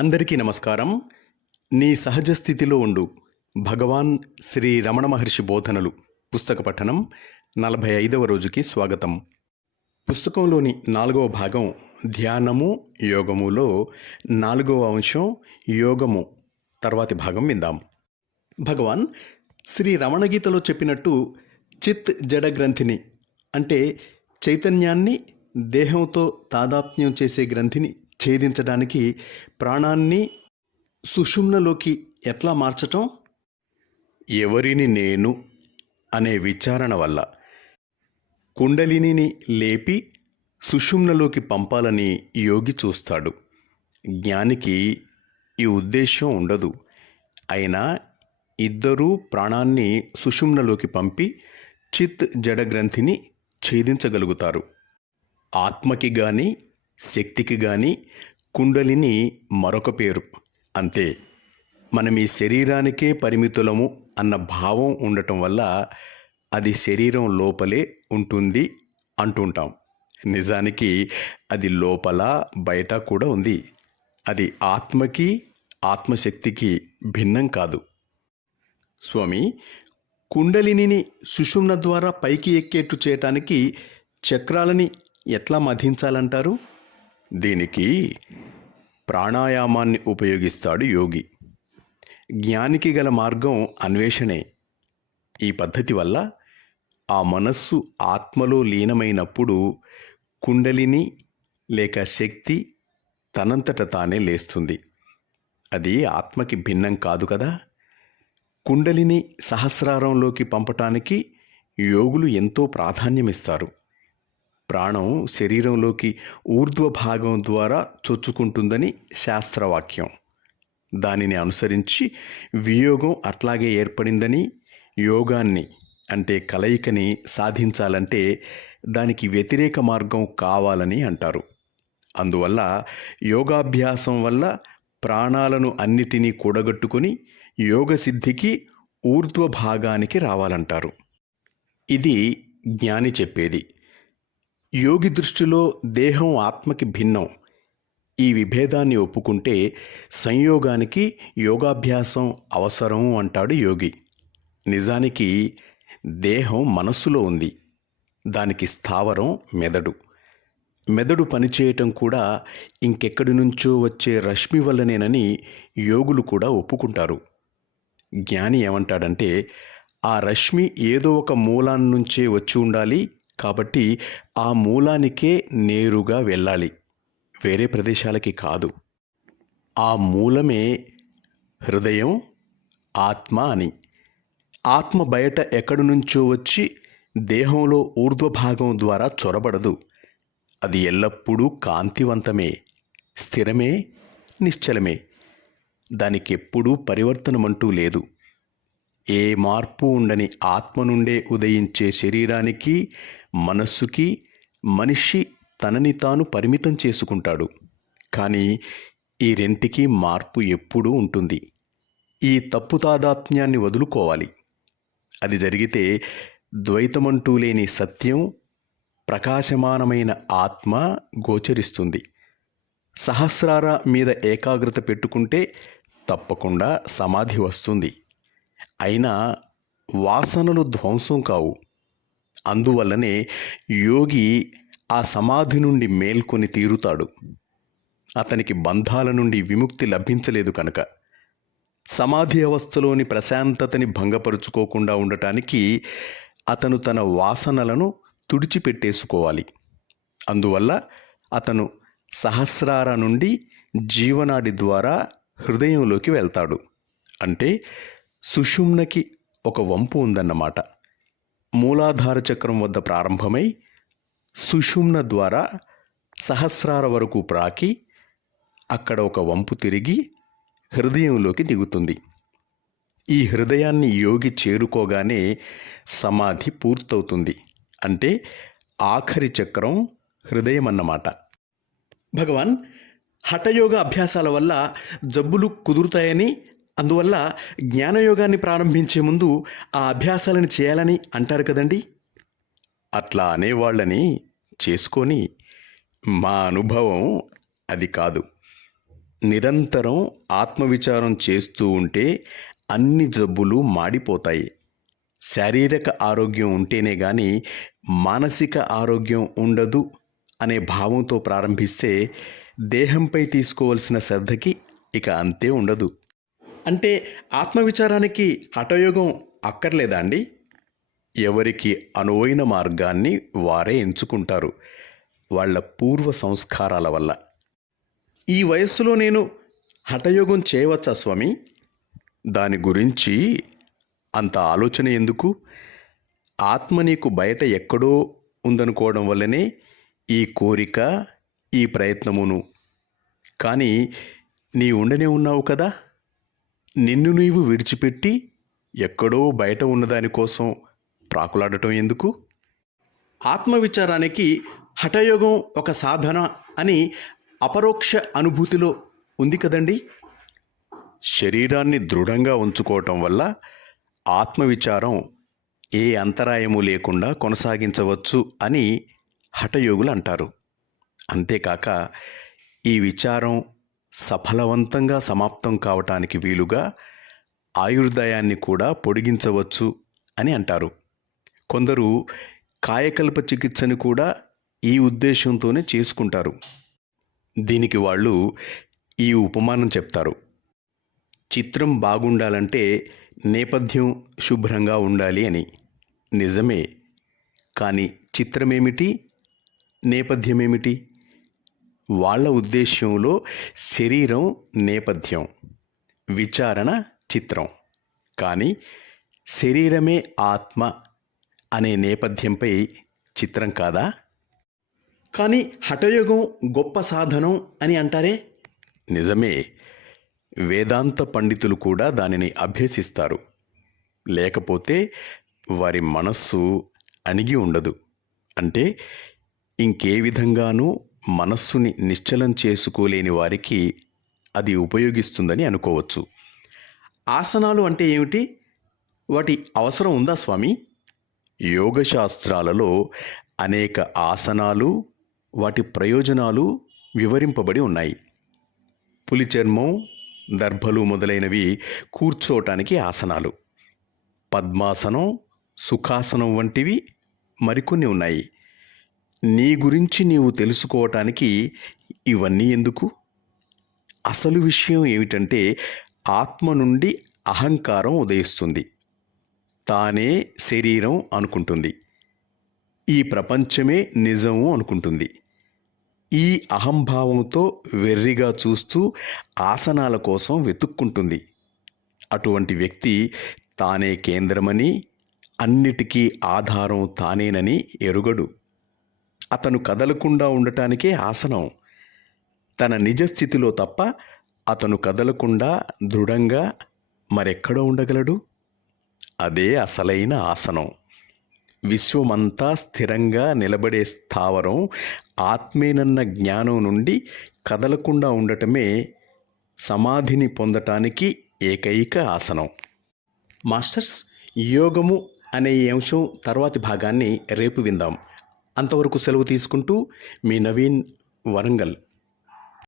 అందరికీ నమస్కారం. నీ సహజ స్థితిలో ఉండు భగవాన్ శ్రీ రమణ మహర్షి బోధనలు పుస్తక పఠనం 45వ రోజుకి స్వాగతం. పుస్తకంలోని 4వ భాగం ధ్యానము యోగములో 4వ అంశం యోగము తర్వాతి భాగం విందాం. భగవాన్ శ్రీ రమణ గీతలో చెప్పినట్టు చిత్ జడ గ్రంథిని అంటే చైతన్యాన్ని దేహంతో తాదాత్మ్యం చేసే గ్రంథిని ఛేదించడానికి ప్రాణాన్ని సుషుమ్నలోకి ఎట్లా మార్చటం? ఎవరిని నేను అనే విచారణ వల్ల కుండలినిని లేపి సుషుమ్నలోకి పంపాలని యోగి చూస్తాడు. జ్ఞానికి ఈ ఉద్దేశం ఉండదు. అయినా ఇద్దరూ ప్రాణాన్ని సుషుమ్నలోకి పంపి చిత్ జడ గ్రంథిని ఛేదించగలుగుతారు. ఆత్మకి గాని శక్తికి గాని కుండలిని మరొక పేరు. అంతే. మనం ఈ శరీరానికే పరిమితులము అన్న భావం ఉండటం వల్ల అది శరీరం లోపలే ఉంటుంది అంటుంటాం. నిజానికి అది లోపల బయట కూడా ఉంది. అది ఆత్మకి ఆత్మశక్తికి భిన్నం కాదు. స్వామి, కుండలినిని సుషుమ్న ద్వారా పైకి ఎక్కేట్టు చేయటానికి చక్రాలని ఎట్లా మధించాలంటారు? దీనికి ప్రాణాయామాన్ని ఉపయోగిస్తాడు యోగి. జ్ఞానికి గల మార్గం అన్వేషణే. ఈ పద్ధతి వల్ల ఆ మనస్సు ఆత్మలో లీనమైనప్పుడు కుండలిని లేక శక్తి తనంతట తానే లేస్తుంది. అది ఆత్మకి భిన్నం కాదు కదా. కుండలిని సహస్రారంలోకి పంపటానికి యోగులు ఎంతో ప్రాధాన్యమిస్తారు. ప్రాణం శరీరంలోకి ఊర్ధ్వ భాగం ద్వారా చొచ్చుకుంటుందని శాస్త్రవాక్యం. దానిని అనుసరించి వియోగం అట్లాగే ఏర్పడిందని, యోగాన్ని అంటే కలయికని సాధించాలంటే దానికి వ్యతిరేక మార్గం కావాలని అంటారు. అందువల్ల యోగాభ్యాసం వల్ల ప్రాణాలను అన్నిటినీ కూడగట్టుకొని యోగసిద్ధికి ఊర్ధ్వ భాగానికి రావాలంటారు. ఇది జ్ఞాని చెప్పేది. యోగి దృష్టిలో దేహం ఆత్మకి భిన్నం. ఈ విభేదాన్ని ఒప్పుకుంటే సంయోగానికి యోగాభ్యాసం అవసరం అంటాడు యోగి. నిజానికి దేహం మనస్సులో ఉంది. దానికి స్థావరం మెదడు. మెదడు పనిచేయటం కూడా ఇంకెక్కడి నుంచో వచ్చే రశ్మి వల్లనేనని యోగులు కూడా ఒప్పుకుంటారు. జ్ఞాని ఏమంటాడంటే ఆ రశ్మి ఏదో ఒక మూలాన్నించే వచ్చి ఉండాలి, కాబట్టి ఆ మూలానికే నేరుగా వెళ్ళాలి, వేరే ప్రదేశాలకి కాదు. ఆ మూలమే హృదయం, ఆత్మ అని. ఆత్మ బయట ఎక్కడి నుంచో వచ్చి దేహంలో ఊర్ధ్వభాగం ద్వారా చొరబడదు. అది ఎల్లప్పుడూ కాంతివంతమే, స్థిరమే, నిశ్చలమే. దానికెప్పుడూ పరివర్తనమంటూ లేదు. ఏ మార్పు ఉండని ఆత్మ నుండే ఉదయించే శరీరానికి, మనస్సుకి మనిషి తనని తాను పరిమితం చేసుకుంటాడు. కానీ ఈ రెంటికి మార్పు ఎప్పుడూ ఉంటుంది. ఈ తప్పు తాదాత్మ్యాన్ని వదులుకోవాలి. అది జరిగితే ద్వైతమంటూ లేని సత్యం, ప్రకాశమానమైన ఆత్మ గోచరిస్తుంది. సహస్రార మీద ఏకాగ్రత పెట్టుకుంటే తప్పకుండా సమాధి వస్తుంది. అయినా వాసనలు ధ్వంసం కావు. అందువల్లనే యోగి ఆ సమాధి నుండి మేల్కొని తీరుతాడు. అతనికి బంధాల నుండి విముక్తి లభించలేదు కనుక. సమాధి అవస్థలోని ప్రశాంతతని భంగపరుచుకోకుండా ఉండటానికి అతను తన వాసనలను తుడిచిపెట్టేసుకోవాలి. అందువల్ల అతను సహస్రార నుండి జీవనాడి ద్వారా హృదయంలోకి వెళ్తాడు. అంటే సుషుమ్నకి ఒక వంపు ఉందన్నమాట. మూలాధార చక్రం వద్ద ప్రారంభమై సుషుమ్న ద్వారా సహస్రార వరకు ప్రాకి అక్కడ ఒక వంపు తిరిగి హృదయంలోకి దిగుతుంది. ఈ హృదయాన్ని యోగి చేరుకోగానే సమాధి పూర్తవుతుంది. అంటే ఆఖరి చక్రం హృదయం అన్నమాట. భగవాన్, హఠయోగ అభ్యాసాల వల్ల జబ్బులు కుదురుతాయని, అందువల్ల జ్ఞానయోగాన్ని ప్రారంభించే ముందు ఆ అభ్యాసాలను చేయాలని అంటారు కదండి. అట్లా అనేవాళ్ళని చేసుకొని మా అనుభవం అది కాదు. నిరంతరం ఆత్మవిచారం చేస్తూ ఉంటే అన్ని జబ్బులు మాడిపోతాయి. శారీరక ఆరోగ్యం ఉంటేనే గాని మానసిక ఆరోగ్యం ఉండదు అనే భావంతో ప్రారంభిస్తే దేహంపై తీసుకోవలసిన శ్రద్ధకి ఇక అంతే ఉండదు. అంటే ఆత్మవిచారానికి హఠయోగం అక్కర్లేదా అండి? ఎవరికి అనువైన మార్గాన్ని వారే ఎంచుకుంటారు వాళ్ళ పూర్వ సంస్కారాల వల్ల. ఈ వయస్సులో నేను హఠయోగం చేయవచ్చా స్వామి? దాని గురించి అంత ఆలోచన ఎందుకు? ఆత్మ నీకు బయట ఎక్కడో ఉందనుకోవడం వల్లనే ఈ కోరిక, ఈ ప్రయత్నమును. కానీ నీ ఉండనే ఉన్నావు కదా. నిన్ను నీవు విడిచిపెట్టి ఎక్కడో బయట ఉన్నదానికోసం ప్రాకులాడటం ఎందుకు? ఆత్మవిచారానికి హఠయోగం ఒక సాధన అని అపరోక్ష అనుభూతిలో ఉంది కదండి. శరీరాన్ని దృఢంగా ఉంచుకోవటం వల్ల ఆత్మవిచారం ఏ అంతరాయము లేకుండా కొనసాగించవచ్చు అని హఠయోగులు అంటారు. అంతేకాక ఈ విచారం సఫలవంతంగా సమాప్తం కావటానికి వీలుగా ఆయుర్దాయాన్ని కూడా పొడిగించవచ్చు అని అంటారు. కొందరు కాయకల్ప చికిత్సను కూడా ఈ ఉద్దేశంతోనే చేసుకుంటారు. దీనికి వాళ్ళు ఈ ఉపమానం చెప్తారు. చిత్రం బాగుండాలంటే నేపథ్యం శుభ్రంగా ఉండాలి అని. నిజమే. కానీ చిత్రమేమిటి, నేపథ్యమేమిటి? వాళ్ళ ఉద్దేశ్యంలో శరీరం నేపథ్యం, విచారణ చిత్రం. కానీ శరీరమే ఆత్మ అనే నేపథ్యంపై చిత్రం కాదా? కానీ హఠయోగం గొప్ప సాధనం అని అంటారే? నిజమే. వేదాంత పండితులు కూడా దానిని అభ్యసిస్తారు. లేకపోతే వారి మనస్సు అణిగి ఉండదు. అంటే ఇంకే విధంగానూ మనస్సుని నిశ్చలం చేసుకోలేని వారికి అది ఉపయోగిస్తుందని అనుకోవచ్చు. ఆసనాలు అంటే ఏమిటి? వాటి అవసరం ఉందా స్వామి? యోగశాస్త్రాలలో అనేక ఆసనాలు, వాటి ప్రయోజనాలు వివరింపబడి ఉన్నాయి. పులి చర్మం, దర్భలు మొదలైనవి కూర్చోటానికి ఆసనాలు. పద్మాసనం, సుఖాసనం వంటివి మరికొన్ని ఉన్నాయి. నీ గురించి నీవు తెలుసుకోవటానికి ఇవన్నీ ఎందుకు? అసలు విషయం ఏమిటంటే ఆత్మ నుండి అహంకారం ఉదయిస్తుంది. తానే శరీరం అనుకుంటుంది. ఈ ప్రపంచమే నిజము అనుకుంటుంది. ఈ అహంభావంతో వెర్రిగా చూస్తూ ఆసనాల కోసం వెతుక్కుంటుంది. అటువంటి వ్యక్తి తానే కేంద్రమని, అన్నిటికీ ఆధారం తానేనని ఎరుగడు. అతను కదలకుండా ఉండటానికే ఆసనం. తన నిజస్థితిలో తప్ప అతను కదలకుండా దృఢంగా మరెక్కడో ఉండగలడు. అదే అసలైన ఆసనం. విశ్వమంతా స్థిరంగా నిలబడే స్థావరం ఆత్మేనన్న జ్ఞానం నుండి కదలకుండా ఉండటమే సమాధిని పొందటానికి ఏకైక ఆసనం. మాస్టర్స్, యోగము అనే ఈ అంశం తర్వాతి భాగాన్ని రేపు విందాం. అంతవరకు సెలవు తీసుకుంటూ మీ నవీన్, వరంగల్.